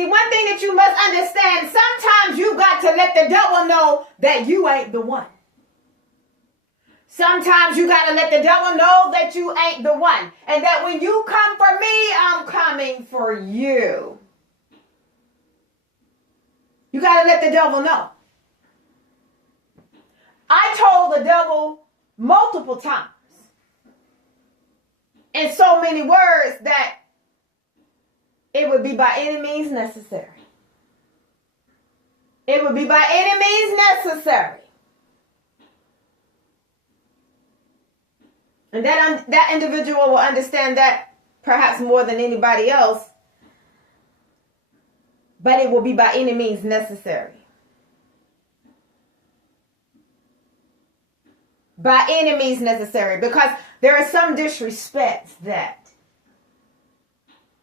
See, one thing that you must understand, sometimes you got to let the devil know that you ain't the one. Sometimes you got to let the devil know that you ain't the one. And that when you come for me, I'm coming for you. You got to let the devil know. I told the devil multiple times in so many words that it would be by any means necessary. It would be by any means necessary. And that individual will understand that perhaps more than anybody else. But it will be by any means necessary. By any means necessary. Because there are some disrespects that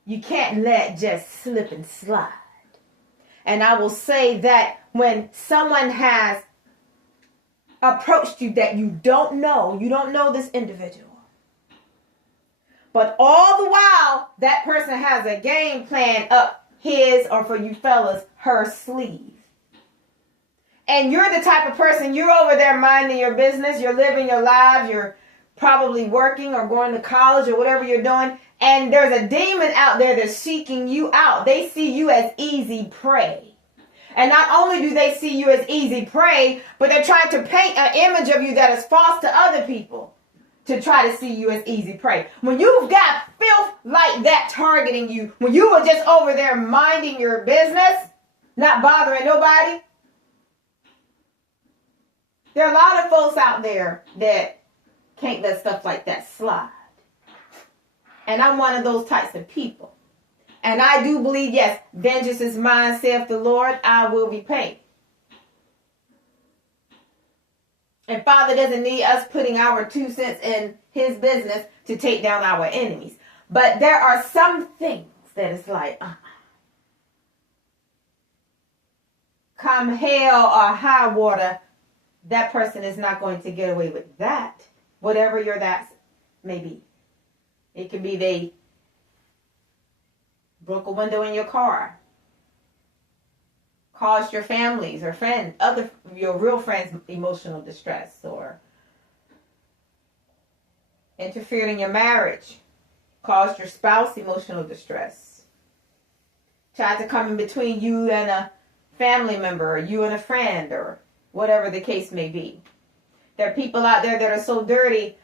you can't let just slip and slide. And I will say that when someone has approached you that you don't know this individual, but all the while that person has a game plan up his, or for you fellas, her sleeve. And you're the type of person, you're over there minding your business, you're living your lives, you're probably working or going to college or whatever you're doing, and there's a demon out there that's seeking you out. They see you as easy prey. And not only do they see you as easy prey, but they're trying to paint an image of you that is false to other people to try to see you as easy prey. When you've got filth like that targeting you, when you were just over there minding your business, not bothering nobody, there are a lot of folks out there that can't let stuff like that slide. And I'm one of those types of people. And I do believe, yes, vengeance is mine, saith the Lord, I will repay. And Father doesn't need us putting our 2 cents in his business to take down our enemies. But there are some things that it's like, come hell or high water, that person is not going to get away with that. Whatever your that may be. It could be they broke a window in your car, caused your families or friends, your real friends, emotional distress, or interfered in your marriage, caused your spouse emotional distress, tried to come in between you and a family member, or you and a friend, or whatever the case may be. There are people out there that are so dirty,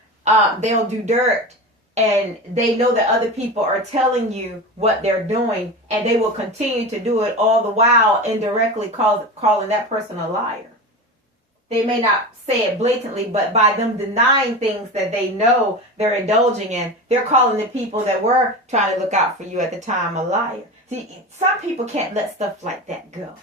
they'll do dirt. And they know that other people are telling you what they're doing, and they will continue to do it all the while indirectly calling that person a liar. They may not say it blatantly, but by them denying things that they know they're indulging in, they're calling the people that were trying to look out for you at the time a liar. See, some people can't let stuff like that go.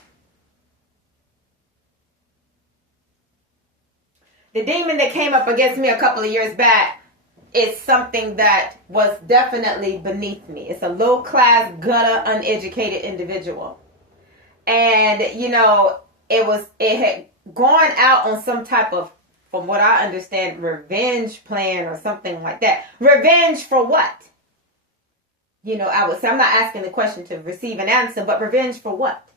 The demon that came up against me a couple of years back, it's something that was definitely beneath me. It's a low-class, gutter, uneducated individual. And, it had gone out on some type of, from what I understand, revenge plan or something like that. Revenge for what? I would say, I'm not asking the question to receive an answer, but revenge for what?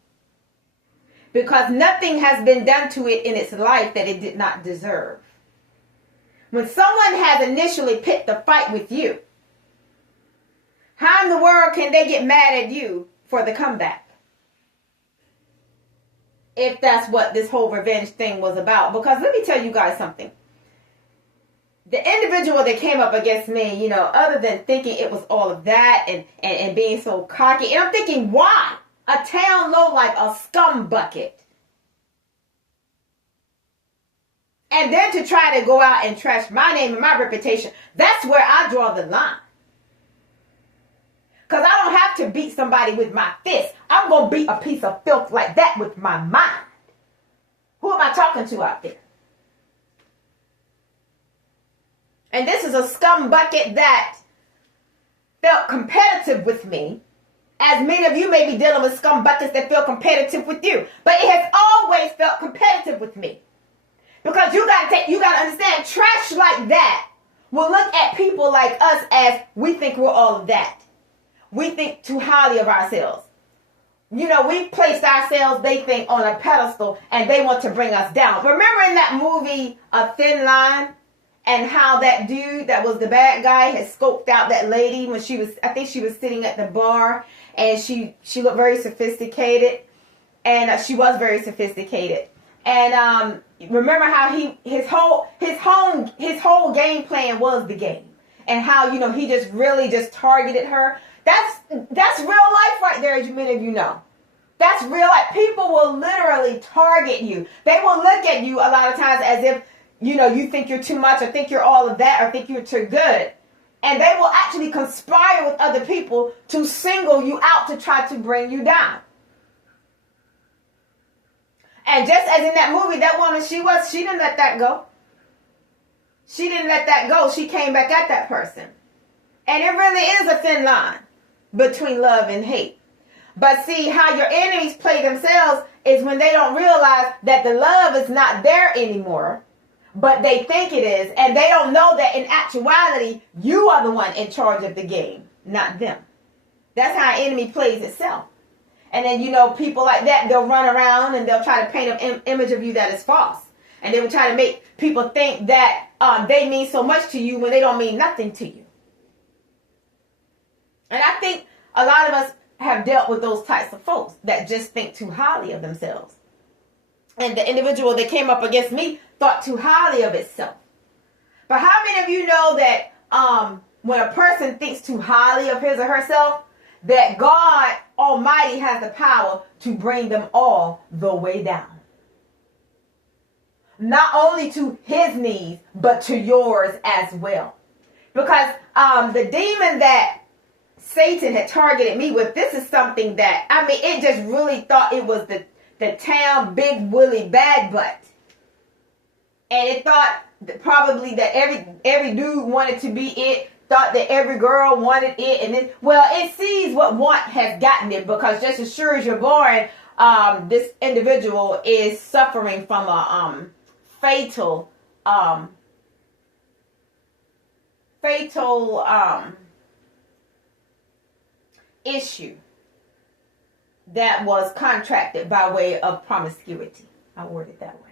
Because nothing has been done to it in its life that it did not deserve. When someone has initially picked a fight with you, how in the world can they get mad at you for the comeback? If that's what this whole revenge thing was about. Because let me tell you guys something. The individual that came up against me, other than thinking it was all of that and being so cocky, and I'm thinking, why? A town low like a scum bucket. And then to try to go out and trash my name and my reputation, that's where I draw the line. Because I don't have to beat somebody with my fist. I'm going to beat a piece of filth like that with my mind. Who am I talking to out there? And this is a scum bucket that felt competitive with me. As many of you may be dealing with scum buckets that feel competitive with you. But it has always felt competitive with me. Because you gotta understand, trash like that will look at people like us as we think we're all of that. We think too highly of ourselves. we've placed ourselves, they think, on a pedestal, and they want to bring us down. Remember in that movie, A Thin Line, and how that dude that was the bad guy had scoped out that lady when I think she was sitting at the bar, and she looked very sophisticated, and she was very sophisticated. And remember how his whole game plan was the game, and how he just really just targeted her. That's real life right there, as many of you know. That's real life. People will literally target you. They will look at you a lot of times as if you think you're too much, or think you're all of that, or think you're too good. And they will actually conspire with other people to single you out to try to bring you down. And just as in that movie, that woman, she didn't let that go. She didn't let that go. She came back at that person. And it really is a thin line between love and hate. But see, how your enemies play themselves is when they don't realize that the love is not there anymore, but they think it is. And they don't know that in actuality, you are the one in charge of the game, not them. That's how an enemy plays itself. And then, people like that, they'll run around and they'll try to paint an image of you that is false. And they will try to make people think that they mean so much to you when they don't mean nothing to you. And I think a lot of us have dealt with those types of folks that just think too highly of themselves. And the individual that came up against me thought too highly of itself. But how many of you know that when a person thinks too highly of his or herself, that God Almighty has the power to bring them all the way down? Not only to his knees, but to yours as well. Because the demon that Satan had targeted me with, this is something that, it just really thought it was the town big willy bad butt. And it thought probably that every dude wanted to be it, thought that every girl wanted it, and then, it sees what want has gotten it, because just as sure as you're born, this individual is suffering from a fatal issue that was contracted by way of promiscuity. I word it that way.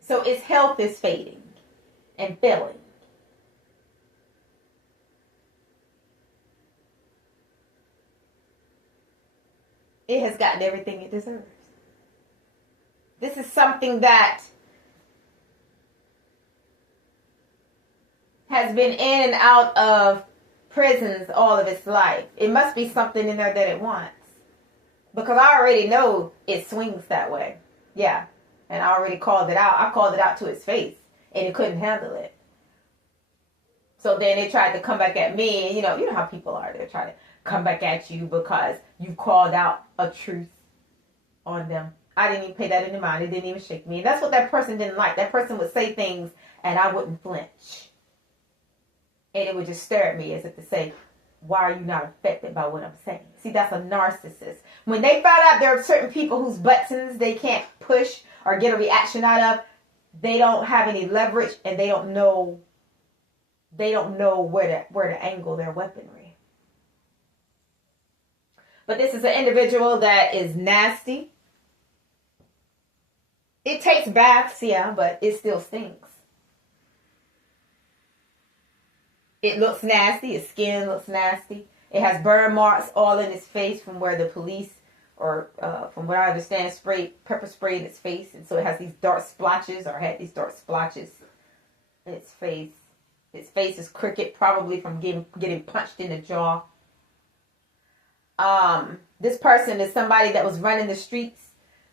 So its health is fading and failing. It has gotten everything it deserves. This is something that has been in and out of prisons all of its life. It must be something in there that it wants. Because I already know it swings that way. Yeah. And I already called it out. I called it out to its face. And it couldn't handle it. So then they tried to come back at me. And you know how people are. They're trying to come back at you because you called out a truth on them. I didn't even pay that into mind. It didn't even shake me. And that's what that person didn't like. That person would say things and I wouldn't flinch. And it would just stare at me as if to say, why are you not affected by what I'm saying? See, that's a narcissist. When they found out there are certain people whose buttons they can't push or get a reaction out of, they don't have any leverage and they don't know where to angle their weaponry. But this is an individual that is nasty. It takes baths, yeah, but it still stinks. It looks nasty. His skin looks nasty. It has burn marks all in his face from where the police, or from what I understand, pepper sprayed its face. And so it has these dark splotches, or had these dark splotches in its face. His face is crooked, probably from getting punched in the jaw. This person is somebody that was running the streets,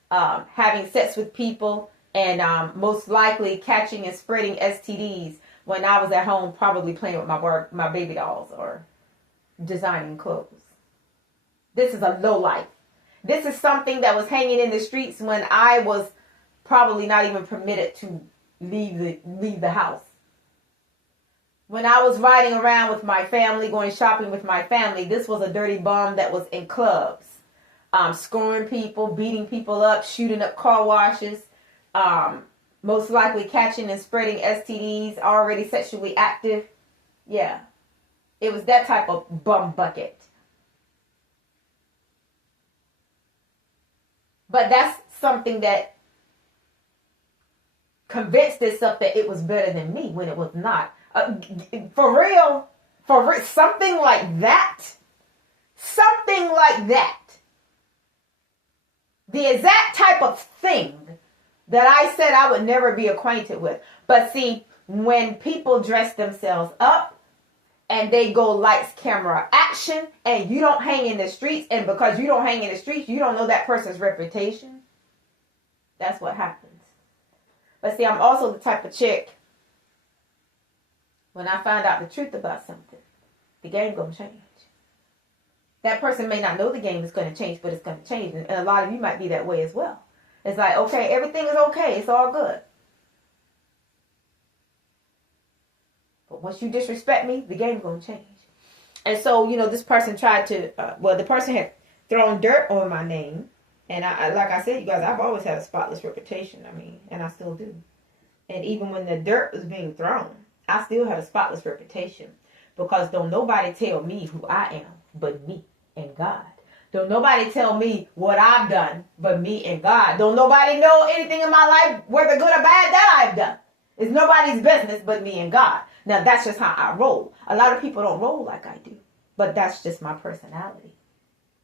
having sex with people, and most likely catching and spreading STDs when I was at home, probably playing with my baby dolls or designing clothes. This is a lowlife. This is something that was hanging in the streets when I was probably not even permitted to leave the house. When I was riding around with my family, going shopping with my family, this was a dirty bum that was in clubs, scoring people, beating people up, shooting up car washes, most likely catching and spreading STDs, already sexually active. Yeah. It was that type of bum bucket. But that's something that convinced itself that it was better than me when it was not. For real, something like that. Something like that. The exact type of thing that I said I would never be acquainted with. But see, when people dress themselves up and they go lights, camera, action, and you don't hang in the streets, and because you don't hang in the streets, you don't know that person's reputation. That's what happens. But see, I'm also the type of chick, when I find out the truth about something, the game gonna change. That person may not know the game is going to change, but it's going to change. And a lot of you might be that way as well. It's like, okay, everything is okay. It's all good. But once you disrespect me, the game's going to change. And so, this person tried to, the person had thrown dirt on my name. And I like I said, you guys, I've always had a spotless reputation. And I still do. And even when the dirt was being thrown, I still had a spotless reputation. Because don't nobody tell me who I am but me and God. Don't nobody tell me what I've done but me and God. Don't nobody know anything in my life, whether good or bad, that I've done. It's nobody's business but me and God. Now, that's just how I roll. A lot of people don't roll like I do. But that's just my personality.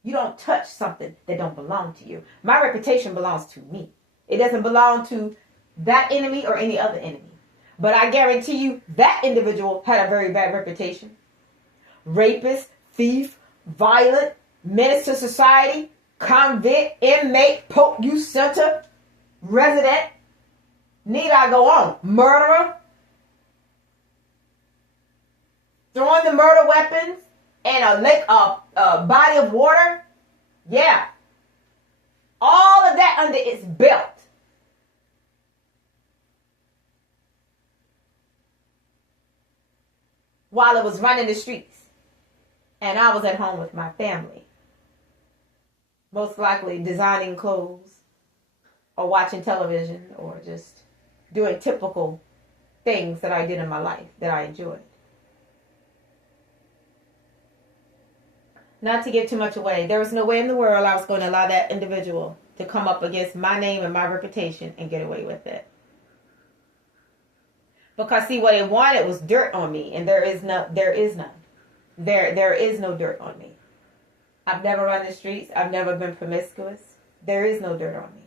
You don't touch something that don't belong to you. My reputation belongs to me. It doesn't belong to that enemy or any other enemy. But I guarantee you that individual had a very bad reputation. Rapist, thief, violent, menace to society, convict, inmate, Pope Youth Center, resident. Need I go on? Murderer. Throwing the murder weapons in a body of water. Yeah. All of that under its belt. While it was running the streets. And I was at home with my family. Most likely designing clothes. Or watching television. Or just doing typical things that I did in my life. That I enjoyed. Not to give too much away. There was no way in the world I was going to allow that individual to come up against my name and my reputation and get away with it. Because see, what it wanted was dirt on me, and there is none. There is no dirt on me. I've never run the streets. I've never been promiscuous. There is no dirt on me.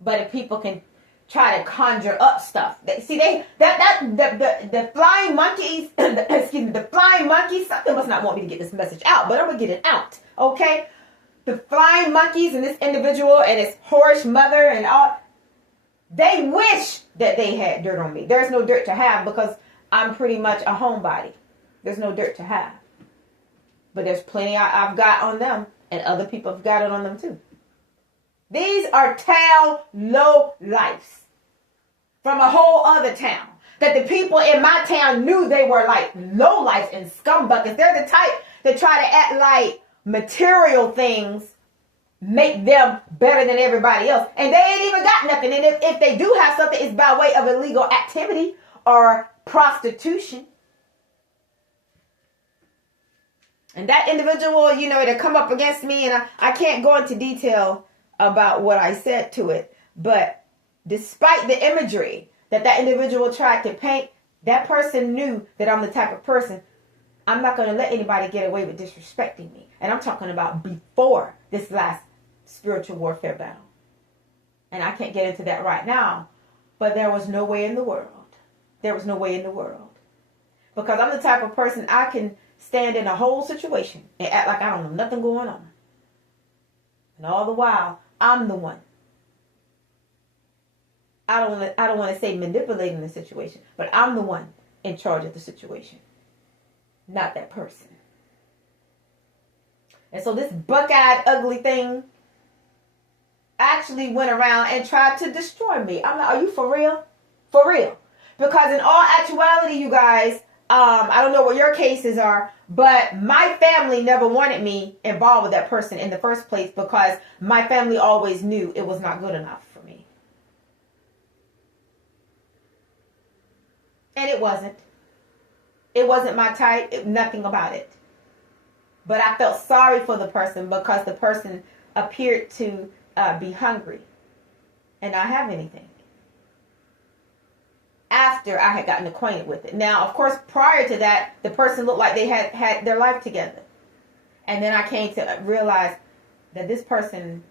But if people can try to conjure up stuff, the flying monkeys, the flying monkeys. Something must not want me to get this message out, but I'm gonna get it out. Okay, the flying monkeys and this individual and his whorish mother and all. They wish that they had dirt on me. There's no dirt to have because I'm pretty much a homebody. There's no dirt to have. But there's plenty I've got on them, and other people have got it on them too. These are town low lifes from a whole other town. That the people in my town knew they were like low lifes and scumbuckets. They're the type that try to act like material things make them better than everybody else. And they ain't even got nothing. And if they do have something, it's by way of illegal activity or prostitution. And that individual, to come up against me, and I can't go into detail about what I said to it. But despite the imagery that individual tried to paint, that person knew that I'm the type of person, I'm not going to let anybody get away with disrespecting me. And I'm talking about before this last spiritual warfare battle. And I can't get into that right now. But there was no way in the world. There was no way in the world. Because I'm the type of person, I can stand in a whole situation and act like I don't know nothing going on. And all the while, I'm the one. I don't want to say manipulating the situation, but I'm the one in charge of the situation. Not that person. And so this buck-eyed, ugly thing actually went around and tried to destroy me. I'm like, are you for real? For real. Because in all actuality, you guys, I don't know what your cases are, but my family never wanted me involved with that person in the first place because my family always knew it was not good enough for me. And it wasn't. It wasn't my type. Nothing about it. But I felt sorry for the person because the person appeared to be hungry and not have anything. After I had gotten acquainted with it. Now, of course, prior to that, the person looked like they had their life together. And then I came to realize that this person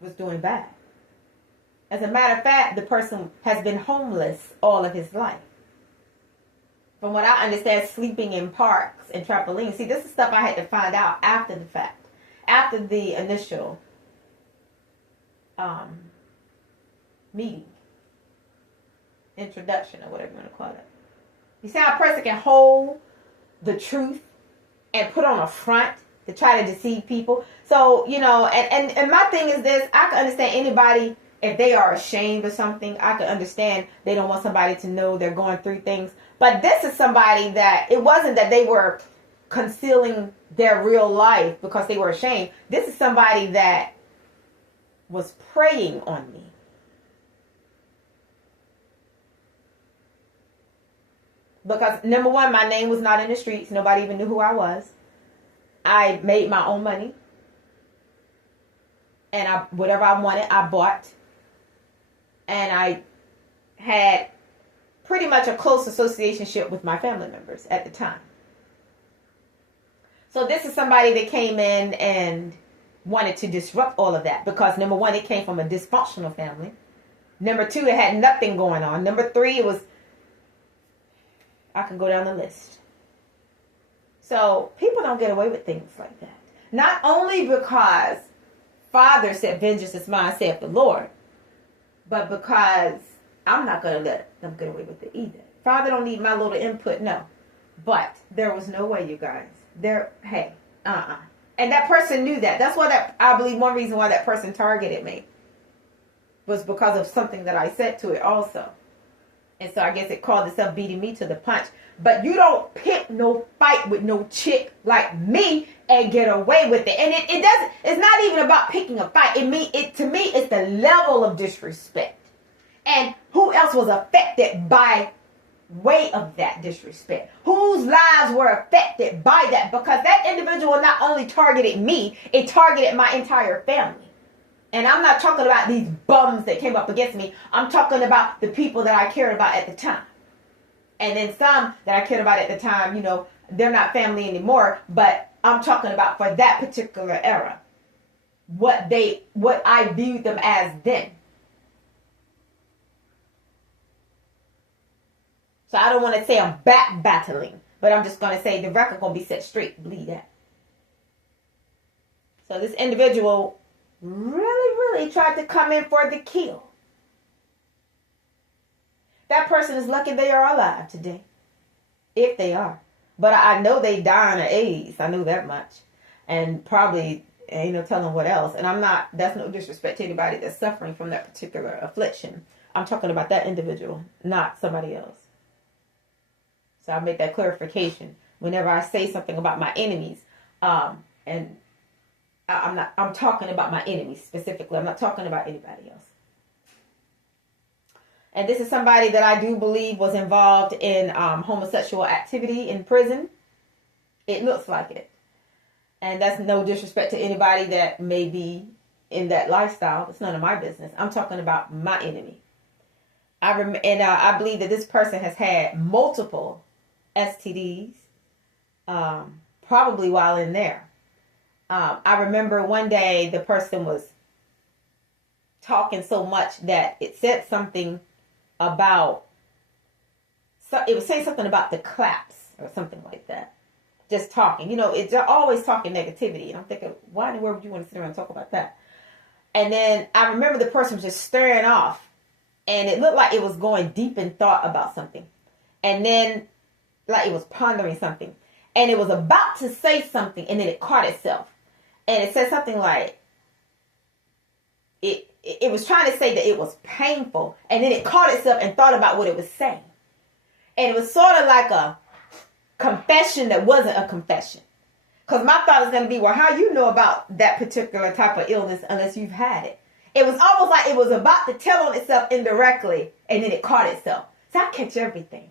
was doing bad. As a matter of fact, the person has been homeless all of his life. From what I understand, sleeping in parks and trampolines. See, this is stuff I had to find out after the fact. After the initial meeting. Introduction, or whatever you want to call it. You see how a person can hold the truth and put on a front to try to deceive people? So, and my thing is this: I can understand anybody if they are ashamed of something. I can understand they don't want somebody to know they're going through things. But this is somebody that it wasn't that they were concealing their real life because they were ashamed. This is somebody that was preying on me. Because, number one, my name was not in the streets. Nobody even knew who I was. I made my own money. And whatever I wanted, I bought. And I had pretty much a close associationship with my family members at the time. So this is somebody that came in and wanted to disrupt all of that. Because, number one, it came from a dysfunctional family. Number two, it had nothing going on. Number three, it was... I can go down the list. So people don't get away with things like that. Not only because Father said, vengeance is mine, saith the Lord, but because I'm not going to let them get away with it either. Father don't need my little input, no. But there was no way, you guys. And that person knew that. That's why I believe one reason why that person targeted me was because of something that I said to it also. And so I guess it called itself beating me to the punch. But you don't pick no fight with no chick like me and get away with it. And it's not even about picking a fight. To me, it's the level of disrespect. And who else was affected by way of that disrespect? Whose lives were affected by that? Because that individual not only targeted me, it targeted my entire family. And I'm not talking about these bums that came up against me. I'm talking about the people that I cared about at the time. And then some that I cared about at the time, they're not family anymore. But I'm talking about for that particular era. What I viewed them as then. So I don't want to say I'm back battling. But I'm just going to say the record going to be set straight. Believe that. So this individual really tried to come in for the kill. That person is lucky they are alive today. If they are. But I know they dying of AIDS. I know that much. And probably ain't no telling what else. And that's no disrespect to anybody that's suffering from that particular affliction. I'm talking about that individual, not somebody else. So I'll make that clarification whenever I say something about my enemies. And I'm talking about my enemies specifically. I'm not talking about anybody else. And this is somebody that I do believe was involved in homosexual activity in prison. It looks like it. And that's no disrespect to anybody that may be in that lifestyle. It's none of my business. I'm talking about my enemy. I believe that this person has had multiple STDs, probably while in there. I remember one day the person was talking so much that it said something about, it was saying something about the claps or something like that. Just talking. They're always talking negativity. And I'm thinking, why in the world would you want to sit around and talk about that? And then I remember the person was just staring off. And it looked like it was going deep in thought about something. And then, like it was pondering something. And it was about to say something, and then it caught itself. And it said something like, it was trying to say that it was painful. And then it caught itself and thought about what it was saying. And it was sort of like a confession that wasn't a confession. Because my thought is going to be, well, how you know about that particular type of illness unless you've had it? It was almost like it was about to tell on itself indirectly, and then it caught itself. So I catch everything.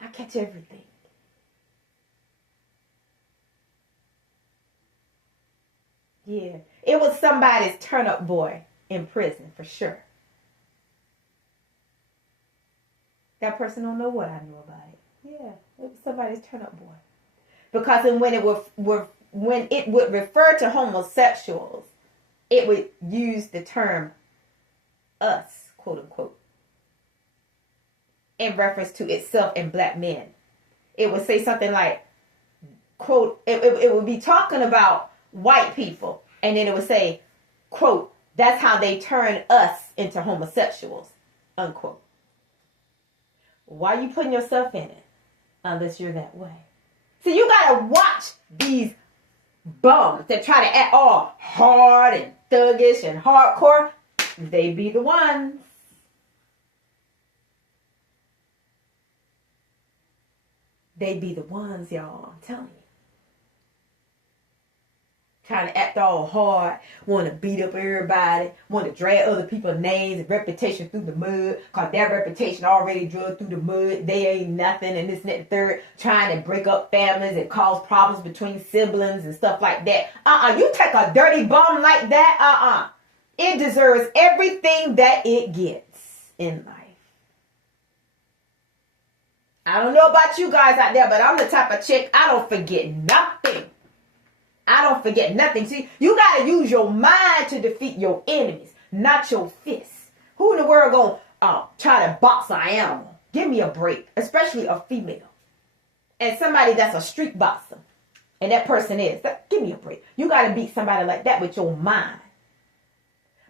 I catch everything. Yeah. It was somebody's turn-up boy in prison, for sure. That person don't know what I knew about it. Yeah, it was somebody's turn-up boy. Because when it would refer to homosexuals, it would use the term us, quote unquote, in reference to itself and black men. It would say something like, quote, it would be talking about white people. And then it would say, quote, that's how they turn us into homosexuals, unquote. Why are you putting yourself in it unless you're that way? See, you got to watch these bums that try to act all hard and thuggish and hardcore. They be the ones. They be the ones, y'all. I'm telling you. Trying to act all hard, want to beat up everybody, want to drag other people's names and reputation through the mud, because their reputation already drugged through the mud. They ain't nothing, and this and that and third, trying to break up families and cause problems between siblings and stuff like that. You take a dirty bum like that, it deserves everything that it gets in life. I don't know about you guys out there, but I'm the type of chick, I don't forget nothing. I don't forget nothing. See, you got to use your mind to defeat your enemies, not your fists. Who in the world going to try to box an animal? Give me a break, especially a female. And somebody that's a street boxer. And that person is. Give me a break. You got to beat somebody like that with your mind.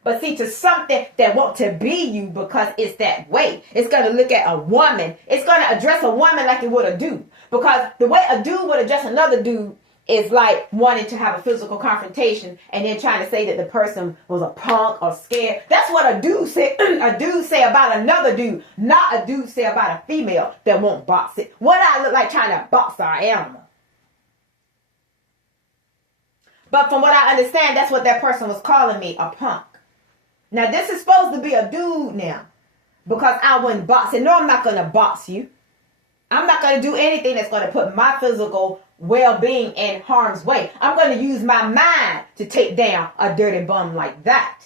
But see, to something that want to be you because it's that way. It's going to look at a woman. It's going to address a woman like it would a dude. Because the way a dude would address another dude is like wanting to have a physical confrontation and then trying to say that the person was a punk or scared. That's what a dude say. A dude say about another dude, not a dude say about a female that won't box it. What I look like trying to box our animal. But from what I understand, that's what that person was calling me, a punk. Now this is supposed to be a dude now, because I wouldn't box it. No, I'm not going to box you. I'm not going to do anything that's going to put my physical well-being in harm's way. I'm going to use my mind to take down a dirty bum like that.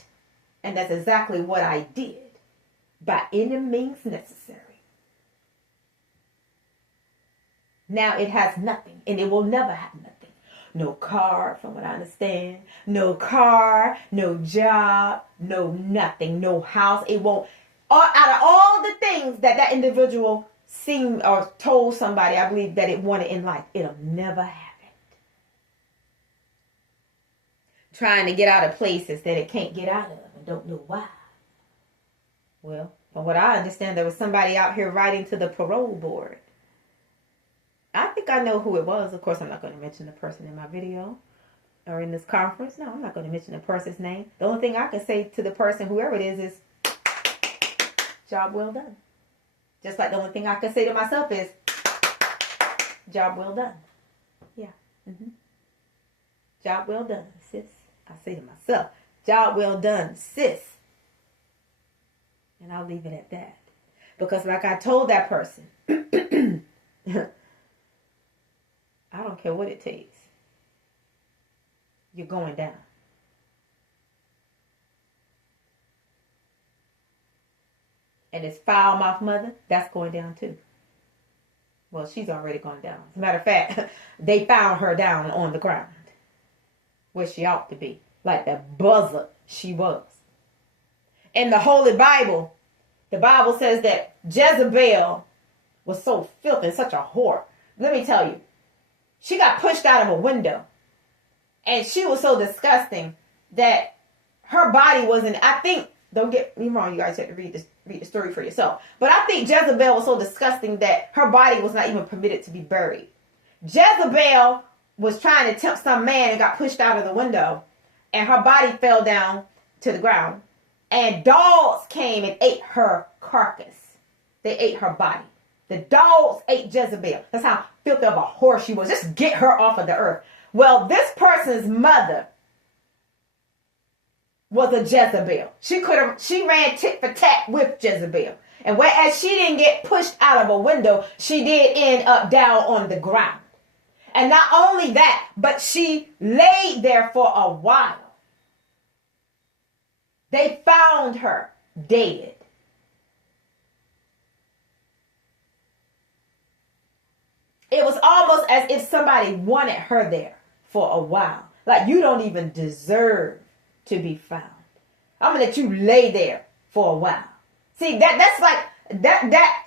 And that's exactly what I did. By any means necessary. Now it has nothing. And it will never have nothing. No car, from what I understand. No car, no job, no nothing, no house. It won't. Out of all the things that individual seemed or told somebody, I believe, that it wanted in life, it'll never happen. Trying to get out of places that it can't get out of and don't know why. Well, from what I understand, there was somebody out here writing to the parole board. I think I know who it was. Of course, I'm not going to mention the person in my video or in this conference. No, I'm not going to mention the person's name. The only thing I can say to the person, whoever it is job well done. Just like the only thing I can say to myself is, job well done. Yeah. Job well done, sis. I say to myself, job well done, sis. And I'll leave it at that. Because like I told that person, I don't care what it takes. You're going down. And this foul mouth mother, that's going down too. Well, she's already gone down. As a matter of fact, they found her down on the ground. Where she ought to be. Like the buzzard she was. In the Holy Bible, the Bible says that Jezebel was so filthy and such a whore. Let me tell you. She got pushed out of a window. And she was so disgusting that her body wasn't, I think, don't get me wrong, you guys have to read the story for yourself. But I think Jezebel was so disgusting that her body was not even permitted to be buried. Jezebel was trying to tempt some man and got pushed out of the window. And her body fell down to the ground. And dogs came and ate her carcass. They ate her body. The dogs ate Jezebel. That's how filthy of a whore she was. Just get her off of the earth. Well, this person's mother was a Jezebel. She ran tit for tat with Jezebel. And whereas she didn't get pushed out of a window, she did end up down on the ground. And not only that, but she laid there for a while. They found her dead. It was almost as if somebody wanted her there for a while. Like, you don't even deserve to be found. I'm going to let you lay there for a while. See, that's like, that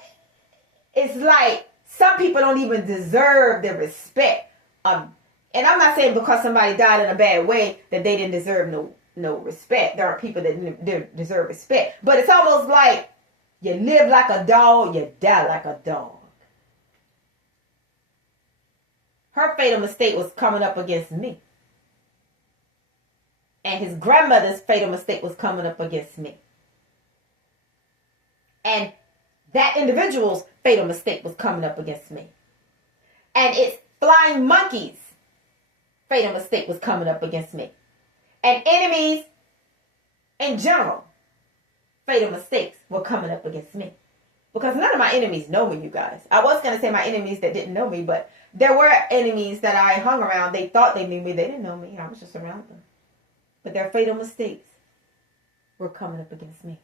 is like, some people don't even deserve the respect. And I'm not saying because somebody died in a bad way that they didn't deserve no respect. There are people that didn't deserve respect. But it's almost like you live like a dog, you die like a dog. Her fatal mistake was coming up against me. And his grandmother's fatal mistake was coming up against me. And that individual's fatal mistake was coming up against me. And its flying monkey's fatal mistake was coming up against me. And enemies in general, fatal mistakes were coming up against me. Because none of my enemies know me, you guys. I was going to say my enemies that didn't know me, but there were enemies that I hung around. They thought they knew me. They didn't know me. I was just around them. But their fatal mistakes were coming up against me.